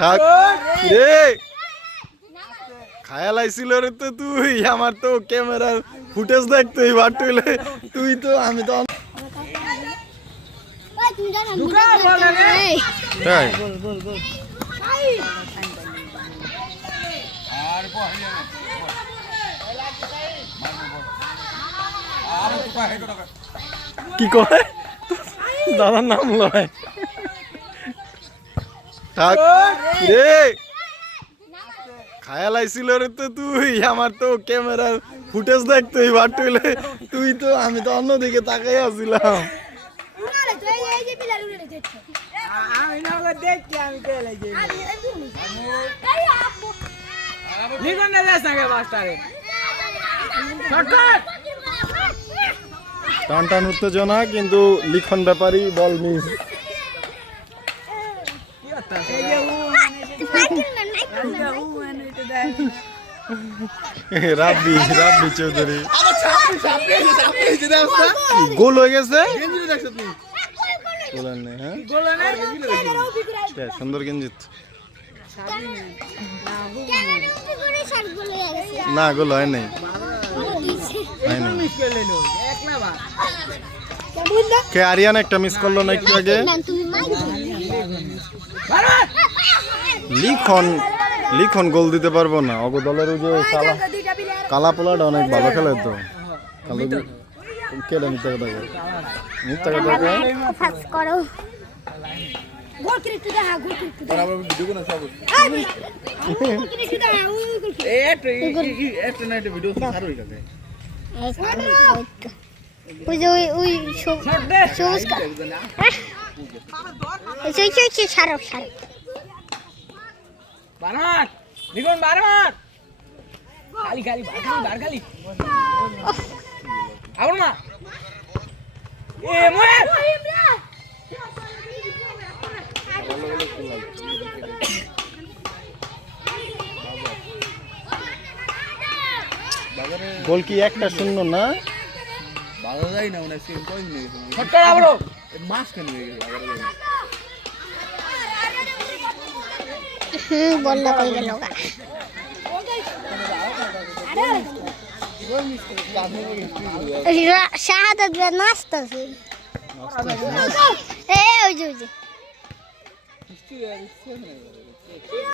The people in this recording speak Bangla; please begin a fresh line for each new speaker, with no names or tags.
থাক। রে। খায়াল আইছিল রে তো তুই। আমার তো ক্যামেরার ফুটেজ দেখতে এবার তুইলে। তুই তো আমি তো
ঢুকা বলে রে।
তাই কি কয়? দাদার নাম লয়। থাক। রে। খায়াল আইছিল রে তো তুই। আমার তো ক্যামেরার ফুটেজ দেখতে এবার তুইলে তুই তো আমি তো অন্যদিকে তাকাই আছিলাম। টান টান উত্তেজনা কিন্তু লিখন ব্যাপারই বল মিস। রাব্বি রাব্বি চৌধুরী। গোল হয়ে গেছে? হ্যাঁ? সুন্দর গেঞ্জিত? না গোল হয় নাই। হয় নাই।
মিস করে লইলো একলা বা
কে আরিয়ান একটা মিস করল না একটু আগে? লিখন লিখন গোল দিতে পারব না অগ দলের ওই যে কালা কালা পোলাটা অনেক ভালো খেলে তো কালো কেটে মিথ্যা কথা। মিথ্যা কথা।
করো ওই যে ওই সবুজ কা-? ওই যে- ওই যে- ওই যে সারো সারো।
ভারত লিখন ভারত খালি খালি আবার না এ মোয়ে
গোল কি একটা শূন্য না?
শর্টকাট আবারও
হুম বলল কই গেল শাহাদাত নাচতেছে। এ ওই যে ওই যে।